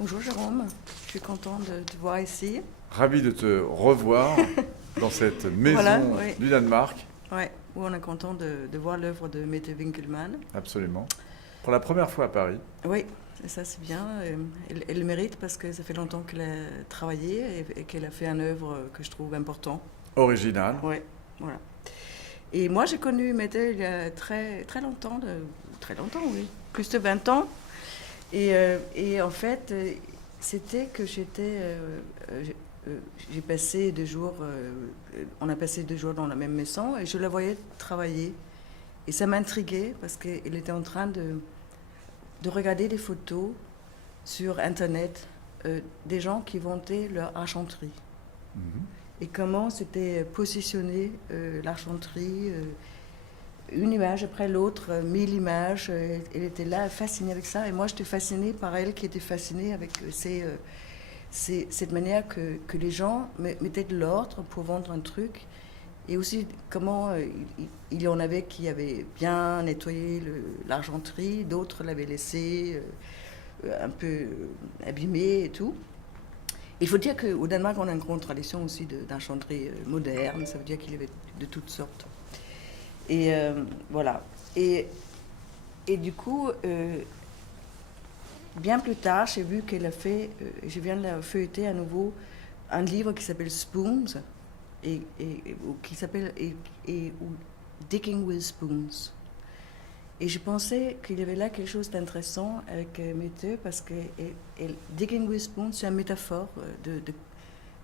Bonjour Jérôme, je suis contente de te voir ici. Ravi de te revoir dans cette maison Voilà, oui. du Danemark. Ouais, où on est content de voir l'œuvre de Mette Winkelmann. Absolument. Pour la première fois à Paris. Oui, et ça c'est bien. Elle le mérite parce que ça fait longtemps qu'elle a travaillé et qu'elle a fait une œuvre que je trouve importante. Original. Oui, voilà. Et moi j'ai connu Mette il y a très, très longtemps, oui, plus de 20 ans. Et en fait, c'était que j'ai passé 2 jours, on a passé 2 jours dans la même maison et je la voyais travailler. Et ça m'intriguait parce qu'elle était en train de regarder des photos sur Internet des gens qui vendaient leur argenterie. Mhm. Et comment c'était positionné l'argenterie, une image après l'autre, 1000 images. Elle était là, fascinée avec ça. Et moi, j'étais fascinée par elle, qui était fascinée avec cette manière que les gens mettaient de l'ordre pour vendre un truc. Et aussi comment il y en avait qui avaient bien nettoyé l'argenterie, d'autres l'avaient laissé un peu abîmé et tout. Il faut dire qu'au Danemark, on a une grande tradition aussi d'argenterie moderne. Ça veut dire qu'il y avait de toutes sortes. Et voilà. Et du coup, bien plus tard, j'ai vu qu'elle a fait, je viens de la feuilleter à nouveau, un livre qui s'appelle Spoons, qui s'appelle Digging with Spoons. Et je pensais qu'il y avait là quelque chose d'intéressant avec Mette, parce que Digging with Spoons, c'est une métaphore,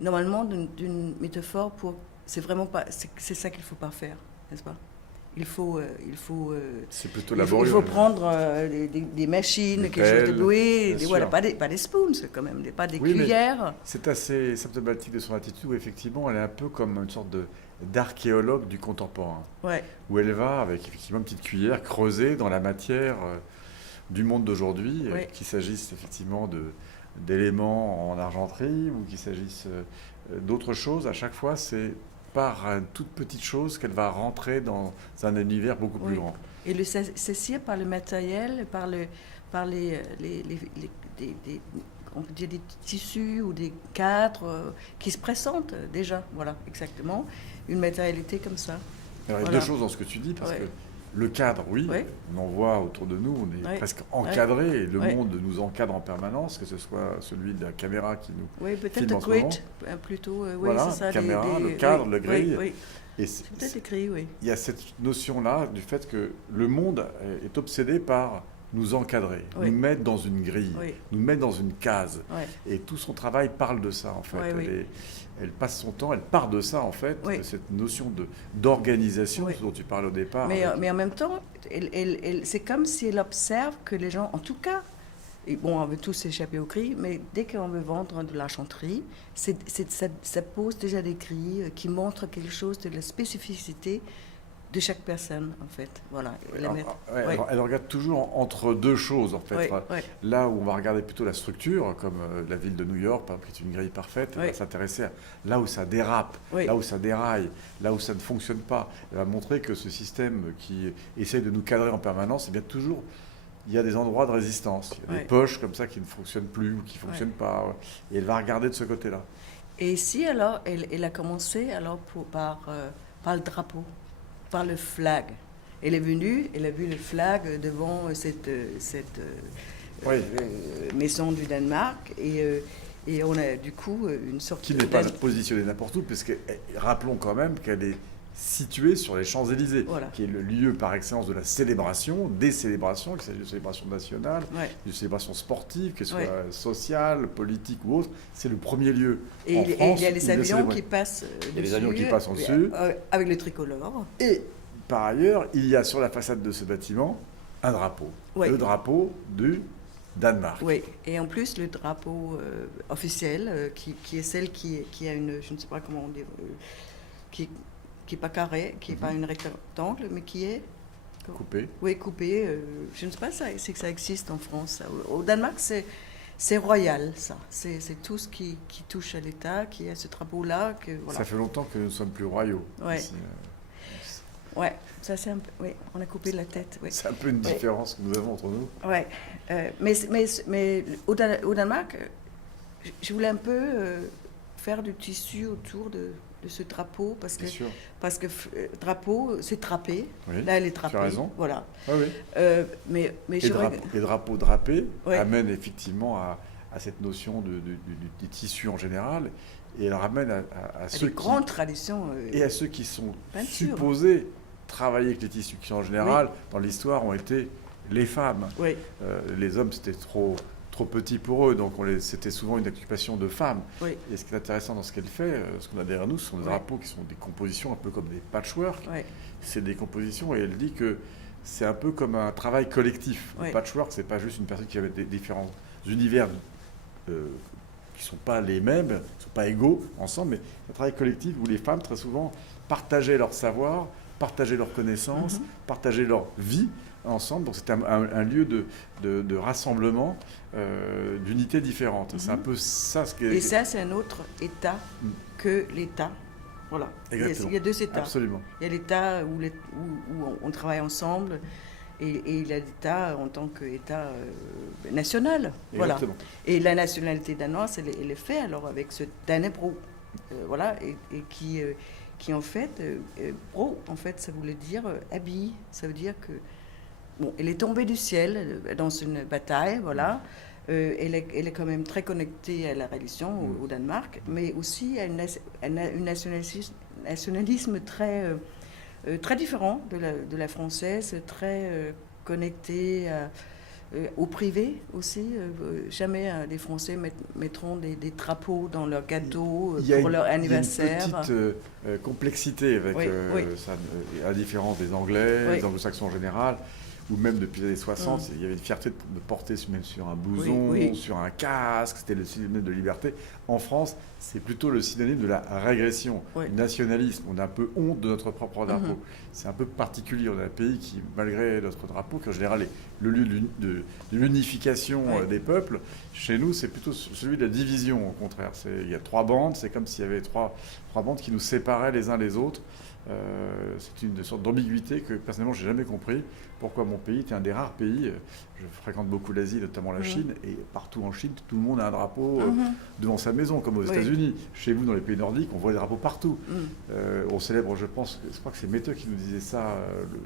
normalement d'une métaphore pour... C'est vraiment pas... C'est ça qu'il ne faut pas faire, n'est-ce pas? C'est plutôt Il laborieux. faut prendre des machines, Des quelque chose de pelles, bruit, bien voilà, sûr. pas des spoons quand même, pas des Oui, mais cuillères. c'est assez symptomatique de son attitude où effectivement elle est un peu comme une sorte d'archéologue du contemporain. Ouais, Où elle va avec effectivement une petite cuillère creuser dans la matière du monde d'aujourd'hui, ouais, qu'il s'agisse effectivement d'éléments en argenterie ou qu'il s'agisse d'autres choses. À chaque fois, c'est par une toute petite chose qu'elle va rentrer dans un univers beaucoup plus oui. grand. Et le saisir par le matériel, par on peut dire des tissus ou des cadres qui se présentent déjà, voilà, exactement, une matérialité comme ça. Alors, il y a Voilà. deux choses dans ce que tu dis, parce Ouais. que le cadre, oui, Ouais. on en voit autour de nous, on est Ouais. presque encadré, et le Ouais. monde nous encadre en permanence, que ce soit celui de la caméra qui nous Oui, peut-être filme le en ce moment. grid, plutôt, oui, Voilà, c'est ça. caméra, le cadre, oui, le grille. oui, oui. Et C'est peut-être écrit, oui. il y a cette notion-là du fait que le monde est obsédé par nous encadrer, Oui. nous mettre dans une grille, Oui. nous mettre dans une case. Ouais. Et tout son travail parle de ça, en fait. Oui, oui. Elle passe son temps, elle part de ça, en fait, Oui. de cette notion d'organisation Oui. dont tu parlais au départ. Mais en même temps, c'est comme si elle observe que les gens, en tout cas, et bon, on veut tous échapper au cri, mais dès qu'on veut vendre de la chanterie, ça pose déjà des grilles qui montrent quelque chose de la spécificité de chaque personne, en fait. Voilà. Elle regarde toujours entre deux choses, en fait. Oui, Enfin, oui. là où on va regarder plutôt la structure, comme la ville de New York, par exemple, qui est une grille parfaite, elle Oui. va s'intéresser à là où ça dérape, Oui. là où ça déraille, là où ça ne fonctionne pas. Elle va montrer que ce système qui essaye de nous cadrer en permanence, eh bien toujours, il y a des endroits de résistance. Il y a Oui. des poches comme ça qui ne fonctionnent plus ou qui ne fonctionnent pas. Et elle va regarder de ce côté-là. Et ici, alors, elle a commencé alors par le drapeau, par le flag. Elle est venue, elle a vu le flag devant cette Oui. maison du Danemark et on a du coup une sorte Qui n'est pas positionnée n'importe où, parce que rappelons quand même qu'elle est située sur les Champs-Élysées, Voilà. qui est le lieu par excellence de la célébration, des célébrations, qu'il s'agisse de célébrations nationales, Ouais. de célébrations sportives, qu'elles soient Ouais. sociales, politiques ou autres. C'est le premier lieu Et en il France y a où les est avions célébré. qui passent Il y a les avions qui passent en dessus. avec le tricolore. Et par ailleurs, il y a sur la façade de ce bâtiment un drapeau. Ouais. Le drapeau du Danemark. Oui, et en plus le drapeau officiel, qui est celle qui a une, je ne sais pas comment on dit, qui n'est pas carré, qui n'est pas une rectangle, mais qui est... Coupé. Oui, coupé. Je ne sais pas si c'est que ça existe en France. Ça. Au Danemark, c'est royal, ça. C'est tout ce qui touche à l'État, qui a ce drapeau-là. Voilà. Ça fait longtemps que nous ne sommes plus royaux. Ouais. Ici, Ouais, ça c'est un peu. Oui, on a coupé la tête. Oui. C'est un peu une différence que nous avons entre nous. Ouais. Mais au Danemark, je voulais un peu faire du tissu autour de ce drapeau Bien sûr. parce que drapeau, c'est drapé. Oui, Là, elle est drapée. tu as raison. Voilà. Ah oui. Mais Les drapeaux drapés Ouais. amènent effectivement à cette notion du tissu en général, et elle ramène à ceux des grandes traditions. et à ceux qui sont peinture. supposés travailler avec les tissus, qui en général, dans l'histoire, ont été les femmes. Oui. Les hommes, c'était trop petit pour eux, donc c'était souvent une occupation de femmes. Oui. Et ce qui est intéressant dans ce qu'elle fait, ce qu'on a derrière nous, ce sont des drapeaux qui sont des compositions un peu comme des patchwork. Oui. C'est des compositions, et elle dit que c'est un peu comme un travail collectif. Oui. Le patchwork, c'est pas juste une personne qui va mettre des différents univers qui ne sont pas les mêmes, qui ne sont pas égaux ensemble, mais un travail collectif où les femmes, très souvent, partageaient leur savoir, partageaient leurs connaissances, partageaient leur vie ensemble. Donc c'était un lieu de rassemblement, d'unités différentes. C'est un peu ça ce qui est... Et ça, c'est un autre État que l'État. Voilà. Exactement. Il y a deux États. Absolument. Il y a l'État où on travaille ensemble et il y a l'État en tant qu'État national. Voilà. Exactement. Et la nationalité danoise, elle est faite alors avec ce Dannebrog. Voilà. Et qui en fait, bro, en fait, ça voulait dire habit. Ça veut dire que, bon, elle est tombée du ciel dans une bataille, voilà. Elle est quand même très connectée à la religion au Danemark, mais aussi à un nationalisme très, très différent de la française, très connecté au privé aussi. Jamais les Français mettront des drapeaux dans leurs gâteaux pour leur anniversaire. Il y a une petite complexité avec ça, à la différence des Anglais, des Anglo-Saxons en général, ou même depuis les années 60, il y avait une fierté de porter même sur un blouson, sur un casque, c'était le synonyme de liberté. En France, c'est plutôt le synonyme de la régression, du nationalisme. On a un peu honte de notre propre drapeau. C'est un peu particulier. On a un pays qui, malgré notre drapeau, qui en général est le lieu de l'unification des peuples, chez nous, c'est plutôt celui de la division, au contraire. Il y a 3 bandes, c'est comme s'il y avait trois bandes qui nous séparaient les uns les autres. C'est une sorte d'ambiguïté que personnellement j'ai jamais compris. Pourquoi mon pays était un des rares pays, je fréquente beaucoup l'Asie, notamment la Chine, et partout en Chine, tout le monde a un drapeau devant sa maison, comme aux États-Unis. Chez vous, dans les pays nordiques, on voit les drapeaux partout. On célèbre, je crois que c'est Mette qui nous disait ça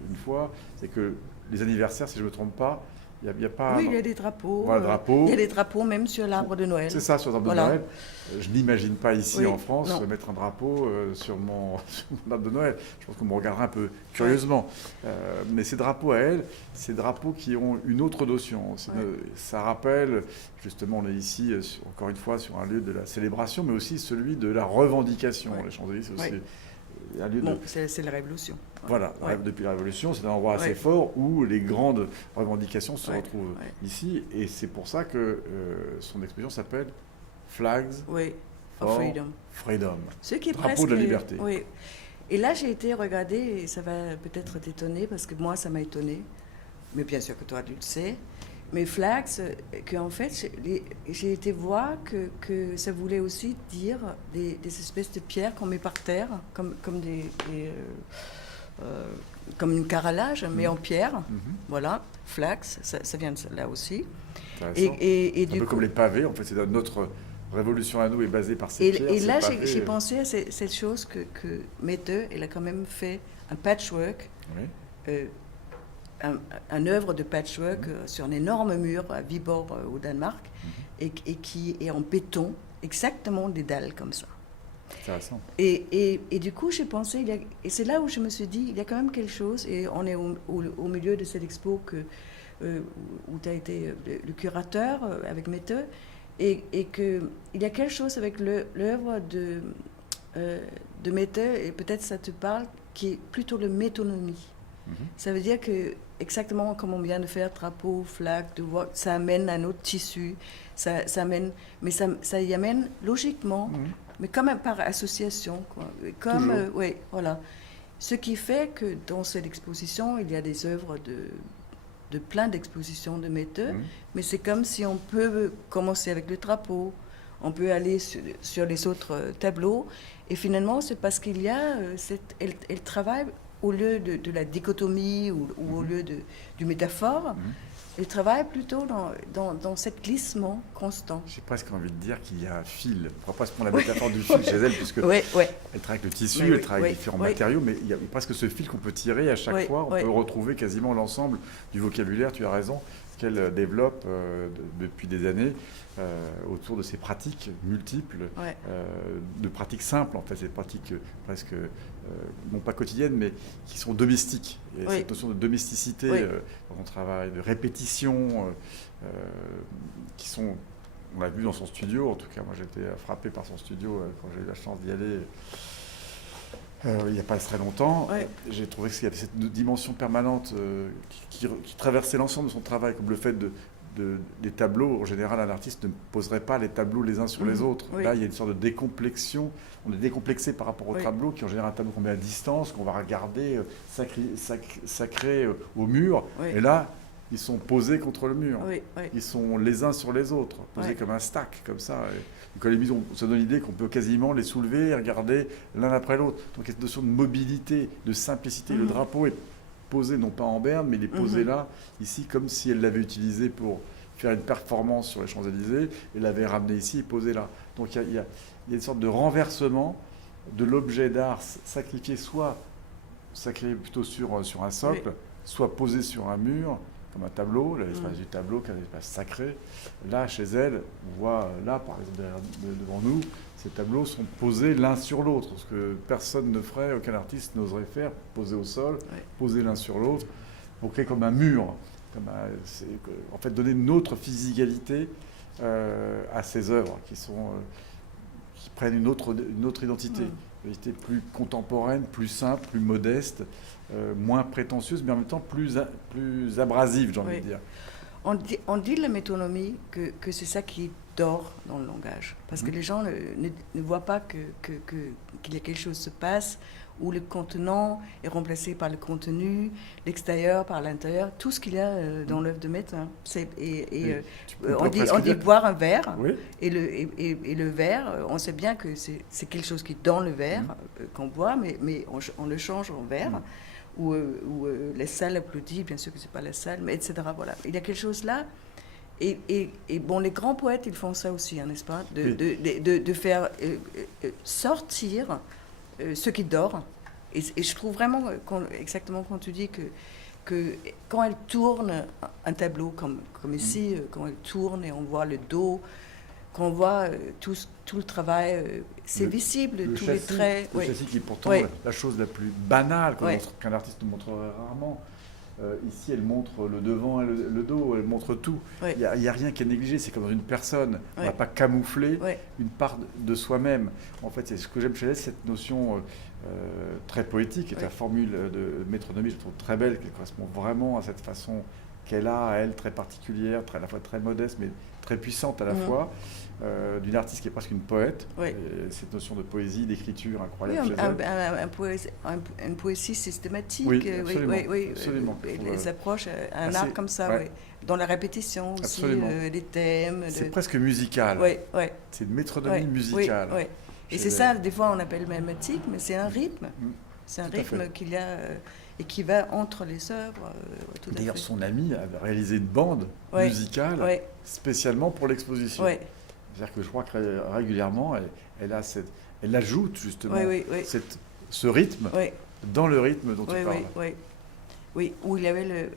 une fois, c'est que les anniversaires, si je ne me trompe pas, il y a pas... Oui, il y a des drapeaux. Voilà, il y a des drapeaux même sur l'arbre de Noël. C'est ça, sur l'arbre de Noël. Je n'imagine pas ici en France mettre un drapeau sur mon arbre de Noël. Je pense qu'on me regardera un peu curieusement. Mais ces drapeaux à elle, ces drapeaux qui ont une autre notion. Ça rappelle, justement, on est ici, encore une fois, sur un lieu de la célébration, mais aussi celui de la revendication. Les Champs-Élysées, c'est aussi... c'est la Révolution. Voilà, depuis la Révolution, c'est un endroit assez fort où les grandes revendications se retrouvent ici. Et c'est pour ça que son exposition s'appelle Flags for Freedom. Ce qui est drapeau presque, de la liberté. Oui. Et là, j'ai été regarder, et ça va peut-être t'étonner, parce que moi, ça m'a étonné. Mais bien sûr que toi, tu le sais. Mais flags, qu'en fait, j'ai été voir que ça voulait aussi dire des espèces de pierres qu'on met par terre, comme une carrelage, mais en pierre. Voilà, flags, ça vient de là aussi. Et un peu comme les pavés, en fait, c'est notre révolution à nous est basée par ces pierres. Et là, j'ai pensé à cette chose que Mette, elle a quand même fait un patchwork. Un œuvre de patchwork sur un énorme mur à Viborg au Danemark et qui est en béton, exactement des dalles comme ça. Intéressant. Et du coup, j'ai pensé, et c'est là où je me suis dit, il y a quand même quelque chose, et on est au milieu de cette expo où tu as été le curateur avec Mette, et qu'il y a quelque chose avec l'œuvre de Mette, et peut-être ça te parle, qui est plutôt le métonymie. Ça veut dire que, exactement comme on vient de faire, drapeau, flag, ça amène un autre tissu, ça amène, mais ça y amène logiquement, mais comme par association. Comme, voilà. Ce qui fait que dans cette exposition, il y a des œuvres de plein d'expositions de Mette, mais c'est comme si on peut commencer avec le drapeau, on peut aller sur les autres tableaux, et finalement, c'est parce qu'il y a, elle travaille au lieu de la dichotomie ou au lieu du métaphore, il travaille plutôt dans cet glissement constant. J'ai presque envie de dire qu'il y a un fil. On va pas se prendre la métaphore du fil chez elle, puisque elle travaille avec le tissu, elle travaille avec différents matériaux, mais il y a presque ce fil qu'on peut tirer à chaque fois. On peut retrouver quasiment l'ensemble du vocabulaire, tu as raison, qu'elle développe depuis des années autour de ces pratiques multiples, de pratiques simples, en fait, ces pratiques presque, non pas quotidiennes, mais qui sont domestiques. Et cette notion de domesticité dans son travail, de répétition, qui sont, on l'a vu dans son studio, en tout cas, moi j'étais frappé par son studio quand j'ai eu la chance d'y aller. Il n'y a pas très longtemps, j'ai trouvé qu'il y avait cette dimension permanente qui traversait l'ensemble de son travail, comme le fait des tableaux. En général, un artiste ne poserait pas les tableaux les uns sur les autres. Là, il y a une sorte de décomplexion. On est décomplexé par rapport au tableau, qui est en général un tableau qu'on met à distance, qu'on va regarder sacré au mur. Et là, ils sont posés contre le mur. Ils sont les uns sur les autres, posés comme un stack, comme ça. Et quand ça donne l'idée qu'on peut quasiment les soulever et regarder l'un après l'autre. Donc il y a cette notion de mobilité, de simplicité. Le drapeau est posé non pas en berne, mais il est posé là, ici, comme si elle l'avait utilisé pour faire une performance sur les Champs-Élysées, et l'avait ramené ici et posé là. Donc il y a une sorte de renversement de l'objet d'art sacrifié, soit sacrifié plutôt sur un socle, soit posé sur un mur, comme un tableau, l'espace du tableau, qui est un espace sacré. Là, chez elle, on voit, là, par exemple, devant nous, ces tableaux sont posés l'un sur l'autre, ce que personne ne ferait, aucun artiste n'oserait faire, posés au sol, posés l'un sur l'autre, pour créer comme un mur, en fait, donner une autre physicalité à ces œuvres qui prennent une autre identité. Une identité plus contemporaine, plus simple, plus modeste, moins prétentieuse, mais en même temps plus abrasive, j'ai envie de dire. On dit la métonymie que c'est ça qui dort dans le langage. Parce que les gens ne voient pas qu'il y a quelque chose qui se passe, où le contenant est remplacé par le contenu, l'extérieur par l'intérieur, tout ce qu'il y a dans l'œuvre de Maître. On dit boire un verre, et le verre, on sait bien que c'est quelque chose qui est dans le verre qu'on boit, mais on le change en verre. Où la salle applaudit, bien sûr que ce n'est pas la salle, mais etc. Voilà. Il y a quelque chose là. Et bon, les grands poètes, ils font ça aussi, hein, n'est-ce pas, de faire sortir ce qui dort. Et je trouve vraiment, exactement quand tu dis que quand elle tourne un tableau, comme ici, quand elle tourne et on voit le dos, qu'on voit tout le travail, c'est visible, tous les traits. Le châssis qui est pourtant la chose la plus banale qu'un artiste nous montrerait rarement. Ici, elle montre le devant et le dos, elle montre tout. Il n'y a rien qui est négligé, c'est comme dans une personne. On n'a pas camouflé une part de soi-même. En fait, c'est ce que j'aime chez elle, cette notion très poétique, et la formule de métronomie, je trouve très belle, qui correspond vraiment à cette façon qu'elle a, elle, très particulière, à la fois très modeste, mais très puissante à la fois, d'une artiste qui est presque une poète, et cette notion de poésie, d'écriture incroyable chez elle. Une poésie systématique, absolument. Elle s'approche à un art comme ça, dans la répétition aussi, les thèmes. C'est presque musical, c'est une métronomie musicale. Et c'est ça, des fois on appelle mématique, mais c'est un rythme, c'est un rythme qu'il y a... et qui va entre les œuvres. D'ailleurs, son ami a réalisé une bande musicale spécialement pour l'exposition. C'est-à-dire que je crois que régulièrement, elle ajoute justement ce rythme dans le rythme dont tu parles. Oui, où il y avait le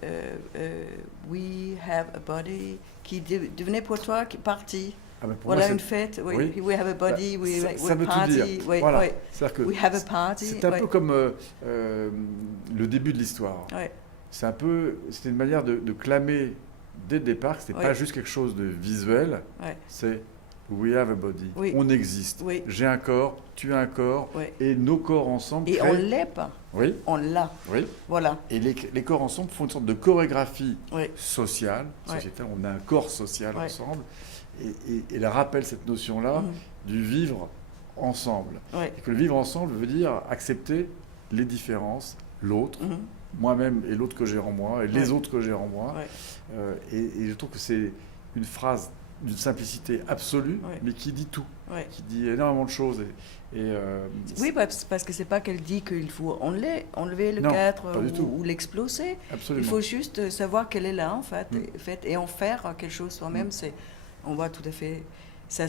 We Have a Body qui devenait pour toi partie. Voilà une fête, we have a body, ça veut party, tout dire. Voilà. C'est-à-dire que we have a party. C'est un peu comme le début de l'histoire. C'était une manière de clamer dès le départ que ce n'était pas juste quelque chose de visuel, c'est we have a body, on existe. J'ai un corps, tu as un corps, et nos corps ensemble créent... Et on ne l'est pas, on l'a. Voilà. Et les corps ensemble font une sorte de chorégraphie sociale, sociétale, on a un corps social ensemble. Et elle rappelle cette notion-là du vivre ensemble. Et que le vivre ensemble veut dire accepter les différences, l'autre, moi-même et l'autre que j'ai en moi, et les autres que j'ai en moi. Et je trouve que c'est une phrase d'une simplicité absolue, mais qui dit tout, qui dit énormément de choses. Oui, parce que c'est pas qu'elle dit qu'il faut enlever le cadre ou l'exploser. Absolument. Il faut juste savoir qu'elle est là, en fait, et en faire quelque chose soi-même. On voit tout à fait ça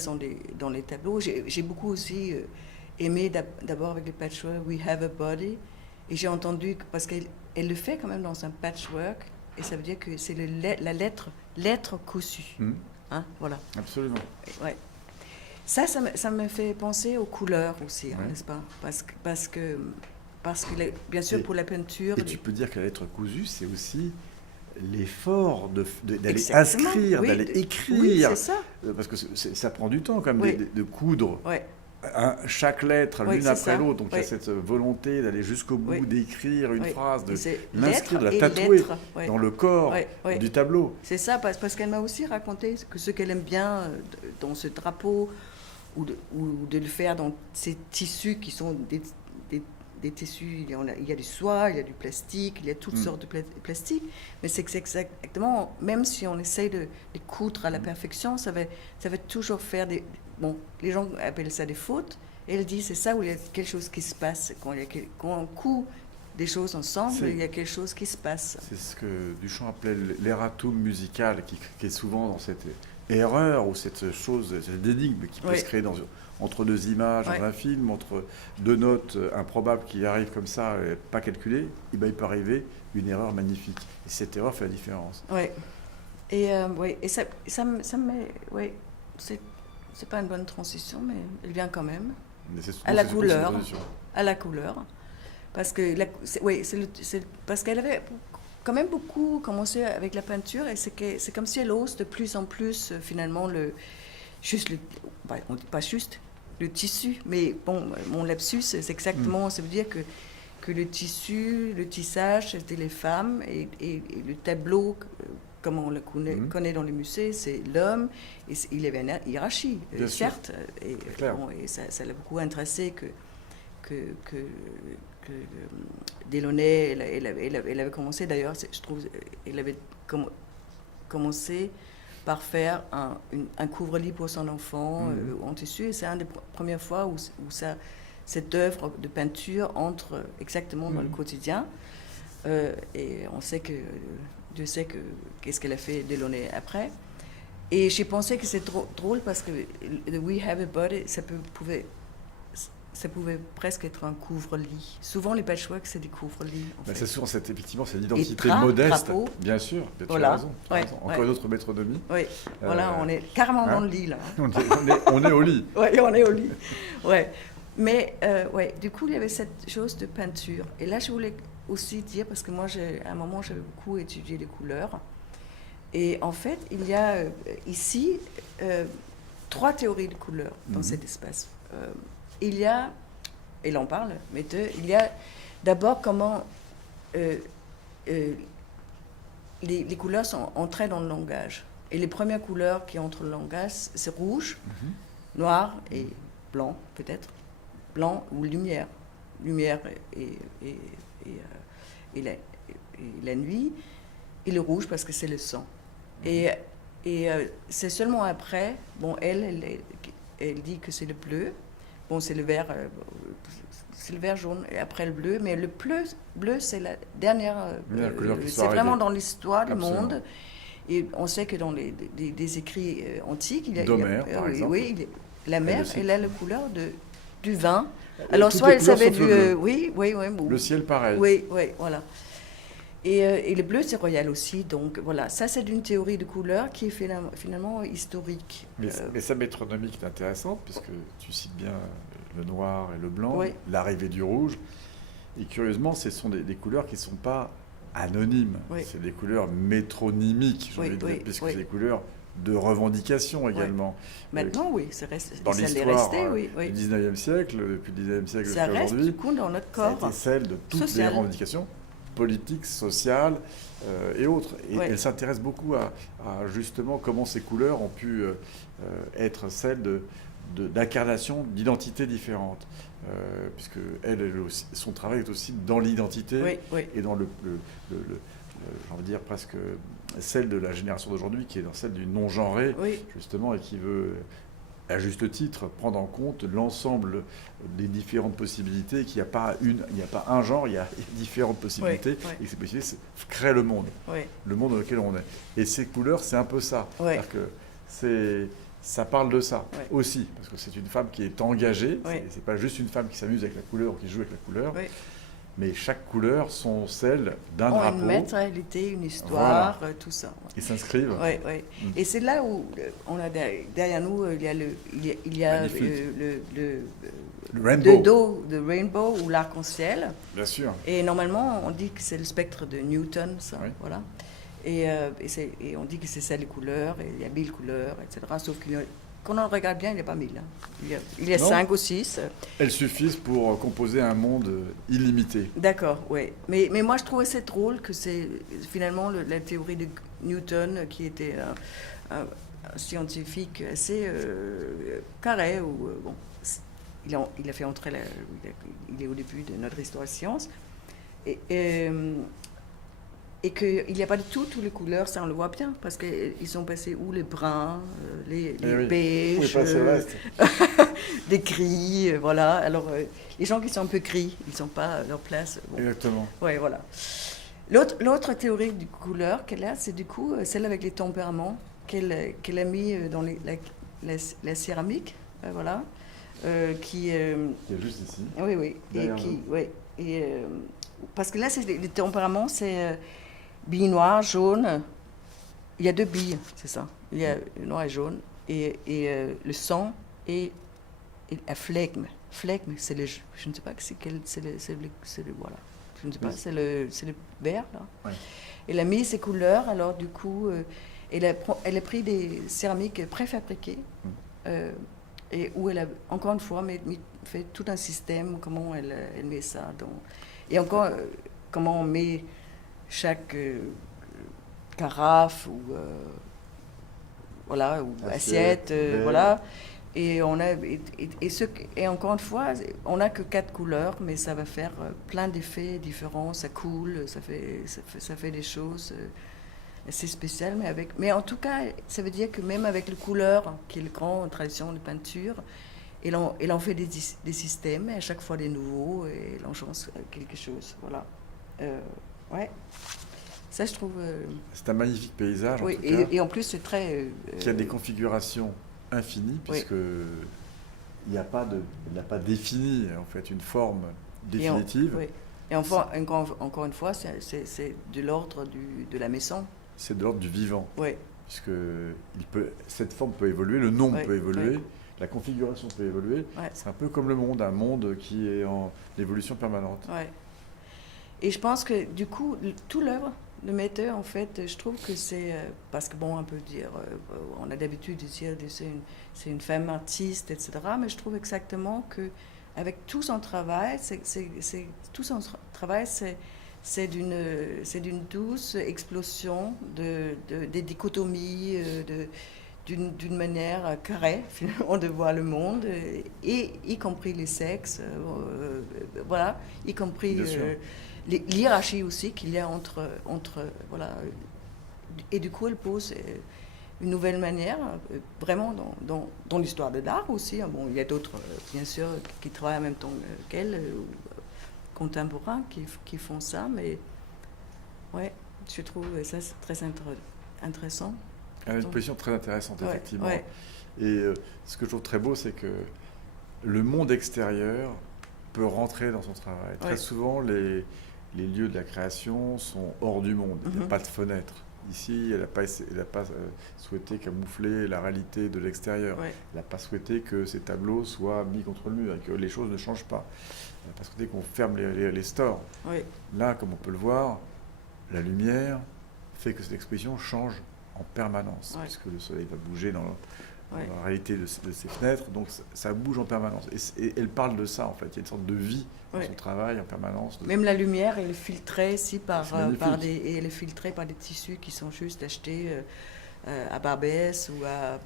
dans les tableaux. J'ai beaucoup aussi aimé d'abord avec le patchwork, We Have a Body, et j'ai entendu, parce qu'elle le fait quand même dans un patchwork, et ça veut dire que c'est la lettre cousue. Hein, voilà. Absolument. Ouais. Ça me fait penser aux couleurs aussi, n'est-ce pas? Parce que bien sûr, pour la peinture... Et tu peux dire que la lettre cousue, c'est aussi l'effort d'aller inscrire, d'aller écrire. Oui, c'est ça. Parce que ça prend du temps, quand même, de coudre. Chaque lettre l'une après l'autre, donc il y a cette volonté d'aller jusqu'au bout, d'écrire une phrase, de l'inscrire, de la tatouer dans le corps du tableau. C'est ça, parce qu'elle m'a aussi raconté que ce qu'elle aime bien dans ce drapeau, ou de le faire dans ces tissus qui sont des tissus, il y a du soie, il y a du plastique, il y a toutes sortes de plastique, mais c'est exactement, même si on essaye de les coudre à la perfection, ça va toujours faire bon, les gens appellent ça des fautes, et elle dit c'est ça où il y a quelque chose qui se passe, quand on coud des choses ensemble, il y a quelque chose qui se passe. C'est ce que Duchamp appelait l'erratum musical, qui est souvent dans cette erreur ou cette énigme qui peut se créer entre deux images dans un film, entre deux notes improbables qui arrivent comme ça, pas calculées, il peut arriver une erreur magnifique. Et cette erreur fait la différence. Oui. Et ça me met... c'est pas une bonne transition, mais elle vient quand même. À la couleur. Parce que parce qu'elle avait quand même beaucoup commencé avec la peinture, et c'est comme si elle ose de plus en plus finalement on dit pas juste le tissu, mais bon, mon lapsus, c'est exactement, ça veut dire que le tissu, le tissage, c'était les femmes, et le tableau, comme on le connaît dans les musées, c'est l'homme, et il y avait une hiérarchie, certes, et ça l'a beaucoup intéressé que Delaunay, elle avait commencé d'ailleurs, je trouve, elle avait commencé par faire un couvre-lit pour son enfant en tissu, et c'est une des premières fois où cette œuvre de peinture entre exactement dans le quotidien, et on sait que Dieu sait qu'est-ce qu'elle a fait Delaunay après. Et j'ai pensé que c'est drôle parce que le We Have a Body, ça pouvait presque être un couvre-lit. Souvent, les patchworks, c'est des couvre-lits. C'est souvent effectivement, c'est l'identité modeste. Drapeau. Bien sûr, tu as raison. Encore une autre métronomie. Oui, voilà, on est carrément dans le lit, là. on est au lit. Oui, on est au lit. Ouais. Mais, du coup, il y avait cette chose de peinture. Et là, je voulais aussi dire, parce que moi, à un moment, j'avais beaucoup étudié les couleurs. Et en fait, il y a ici 3 théories de couleurs dans cet espace. Il y a, et l'on parle, mais il y a d'abord comment les couleurs sont entrées dans le langage. Et les premières couleurs qui entrent dans le langage, c'est rouge, noir et blanc, peut-être. Blanc ou lumière. Lumière et la nuit. Et le rouge parce que c'est le sang. Et c'est seulement après, bon, elle dit que c'est le bleu. Bon, c'est le vert jaune et après le bleu, mais le bleu c'est la dernière couleur qui c'est vraiment dans l'histoire du monde. Et on sait que dans des écrits antiques, il y a d'Homère, par exemple. Oui, la mer, elle a la couleur du vin. Alors soit elle savait du le ciel pareil. Oui, voilà. Et le bleu, c'est royal aussi. Donc voilà, ça c'est une théorie de couleur qui est finalement historique. Mais sa métronomique est intéressante, puisque tu cites bien le noir et le blanc, l'arrivée du rouge. Et curieusement, ce sont des couleurs qui ne sont pas anonymes. C'est des couleurs métronymiques, j'ai envie de dire, puisque c'est des couleurs de revendication également. Maintenant, ça l'est resté, du 19e siècle, depuis le 19e siècle jusqu'à aujourd'hui. Ça reste du coup dans notre corps. Ça a été celle de toutes les revendications politiques, sociales et autres. Et elle s'intéresse beaucoup à justement comment ces couleurs ont pu être celles d'incarnation d'identités différentes. Puisque elle aussi, son travail est aussi dans l'identité et dans j'ai envie de dire presque celle de la génération d'aujourd'hui, qui est dans celle du non-genré, justement, et qui veut, à juste titre, prendre en compte l'ensemble des différentes possibilités, qu'il n'y a pas un genre, il y a différentes possibilités, et que ces possibilités créent le monde dans lequel on est. Et ces couleurs, c'est un peu ça. C'est-à-dire que ça parle de ça aussi, parce que c'est une femme qui est engagée, c'est pas juste une femme qui s'amuse avec la couleur ou qui joue avec la couleur, mais chaque couleur sont celles d'un drapeau. Une matérialité, une histoire, tout ça. Ils s'inscrivent. Et c'est là où on a derrière nous, il y a le rainbow ou l'arc-en-ciel. Bien sûr. Et normalement, on dit que c'est le spectre de Newton, ça, voilà. Et on dit que c'est ça les couleurs, et il y a 1000 couleurs, etc. Sauf que quand on le regarde bien, il n'y a pas 1000. Hein. Il y a 5 ou 6. Elles suffisent pour composer un monde illimité. D'accord, oui. Mais moi, je trouvais c'est drôle que c'est finalement la théorie de Newton, qui était un scientifique assez carré, où bon, il a fait entrer il est au début de notre histoire de science. Et qu'il n'y a pas du tout toutes les couleurs, ça on le voit bien, parce qu'ils sont passés où les bruns, les beiges, les gris, voilà. Alors, les gens qui sont un peu gris, ils ne sont pas à leur place. Bon. Exactement. Oui, voilà. L'autre théorie de couleur qu'elle a, c'est du coup celle avec les tempéraments qu'elle a mis dans la céramique, voilà, qui est juste ici. Oui. Parce que là, c'est les tempéraments, c'est billes noires, jaunes. Il y a 2 billes, c'est ça. Il y a noir et jaune. Et le sang et la flegme. Flegme, c'est le... Je ne sais pas c'est quel... C'est le voilà. Je ne sais pas, c'est le vert, là. Ouais. Elle a mis ses couleurs, alors du coup, elle a pris des céramiques préfabriquées, et où elle a, encore une fois, fait tout un système, comment elle met ça dans... Et encore, comment on met chaque carafe ou assiette, voilà. Et encore une fois, on n'a que 4 couleurs, mais ça va faire plein d'effets différents. Ça coule, ça fait des choses assez spéciales. Mais en tout cas, ça veut dire que même avec les couleurs, qui est la grande tradition de peinture, elle en fait des systèmes, et à chaque fois des nouveaux, et elle en change quelque chose. Voilà. Ça, je trouve... C'est un magnifique paysage, en tout cas. Et en plus, c'est très... qui a des configurations infinies, puisque il n'a pas défini, en fait, une forme définitive. Et encore une fois, c'est de l'ordre de la maison. C'est de l'ordre du vivant. Puisque cette forme peut évoluer, le nombre peut évoluer, la configuration peut évoluer. C'est un peu comme le monde, un monde qui est en évolution permanente. Et je pense que, du coup, tout l'œuvre de Mette, en fait, je trouve que c'est... parce que, bon, on peut dire... on a l'habitude de dire que c'est une femme artiste, etc. Mais je trouve exactement qu'avec tout son travail, c'est d'une douce explosion des dichotomies, d'une manière carrée, finalement, de voir le monde, et y compris les sexes, voilà, y compris... l'hierarchie aussi qu'il y a entre voilà, et du coup elle pose une nouvelle manière vraiment dans l'histoire de l'art aussi. Bon, il y a d'autres bien sûr qui travaillent en même temps qu'elle, contemporains qui font ça, mais je trouve ça c'est très intéressant. Une position très intéressante, effectivement. Et ce que je trouve très beau, c'est que le monde extérieur peut rentrer dans son travail. Très souvent, les lieux de la création sont hors du monde. Il n'y a pas de fenêtre. Ici, elle n'a pas souhaité camoufler la réalité de l'extérieur. Elle n'a pas souhaité que ces tableaux soient mis contre le mur et que les choses ne changent pas. Elle n'a pas souhaité qu'on ferme les stores. Là, comme on peut le voir, la lumière fait que cette exposition change en permanence, puisque le soleil va bouger dans la réalité de ces fenêtres, donc ça bouge en permanence. Et elle parle de ça, en fait. Il y a une sorte de vie dans son travail en permanence. Même la lumière, elle est filtrée ici et elle est filtrée par des tissus qui sont juste achetés à Barbès ou à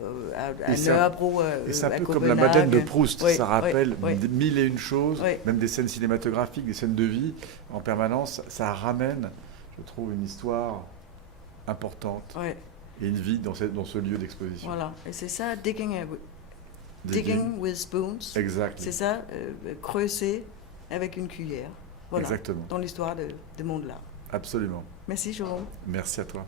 Neubre. Et c'est un peu comme la Madeleine de Proust. Ça rappelle 1001 choses, même des scènes cinématographiques, des scènes de vie en permanence. Ça ramène, je trouve, une histoire importante ouais. et une vie dans ce lieu d'exposition. Voilà, et c'est ça, digging with spoons. Exact. C'est ça, creuser avec une cuillère. Voilà, exactement. dans l'histoire du monde de l'art. Absolument. Merci Jérôme. Merci à toi.